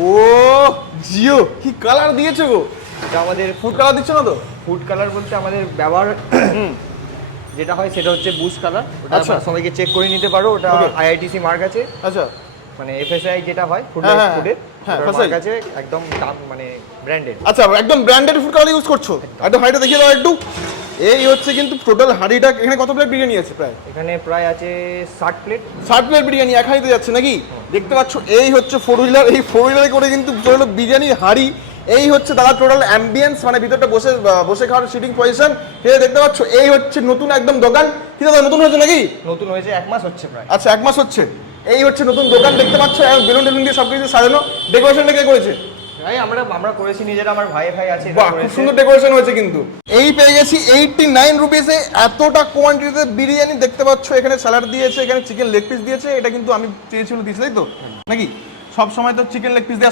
ও জিও কি কালার দিয়েছো গো? এটা আমাদের ফুড কালার দিচ্ছ না তো? ফুড কালার বলতে আমাদের ব্যবহার যেটা হয় সেটা হচ্ছে বুস্ট কালার। ওটা আচ্ছা। সবাইকে চেক করে নিতে পারো, ওটা Okay. আইআইটিসি মার্ক আছে, আচ্ছা মানে এফএসআই যেটা হয় হ্যাঁ, হ্যাঁ, ফুডের হ্যাঁ, ওটার FSI মার্ক আছে, একদম দাম মানে ব্র্যান্ডেড। আচ্ছা, একদম ব্র্যান্ডেড ফুড কালার ইউজ করছো। একটু হাঁড়িটা দেখিয়ে দাও একটু। এই হচ্ছে কিন্তু টোটাল হাঁড়িটা। এখানে কত প্লেট বিরিয়ানি আছে? প্রায় এখানে প্রায় আছে 60 প্লেট। 60 প্লেট বিরিয়ানি এক হাঁড়িতে যাচ্ছে নাকি? দেখতে পাচ্ছ এই হচ্ছে ফোর হুইলার। এই ফোর হুইলারে করে কিন্তু টোটাল বিরিয়ানির হাঁড়ি। এই হচ্ছে দাদা টোটাল অ্যাম্বিয়েন্স, মানে ভিতরটা বসে বসে খাওয়ার সিটিং পজিশন। এই দেখতে পাচ্ছ এই হচ্ছে নতুন একদম দোকান। কি দাদা নতুন হয়েছে নাকি? নতুন হয়েছে, 1 মাস হচ্ছে প্রায়। আচ্ছা 1 মাস হচ্ছে। এই হচ্ছে নতুন দোকান দেখতে পাচ্ছ, বেলুন টেলুন দিয়ে সবকিছু সাজানো। ডেকোরেশনটা কে করেছে? ভাই আমরা করেছি নিজেরা, আমার ভাই আছে এটা বাহ, খুব করেছে। সুন্দর ডেকোরেশন হয়েছে কিন্তু। এই পেয়ে গেছি 89 রুপিসে এতটা কোয়ান্টিটিতে বিরিয়ানি। দেখতে পাচ্ছ এখানে স্যালাড দিয়েছে, এখানে চিকেন লেগ পিস দিয়েছে। এটা কিন্তু আমি চেয়েছিল দিয়েছি, তাই তো নাকি? সব সময় তো চিকেন লেগ পিস দেওয়া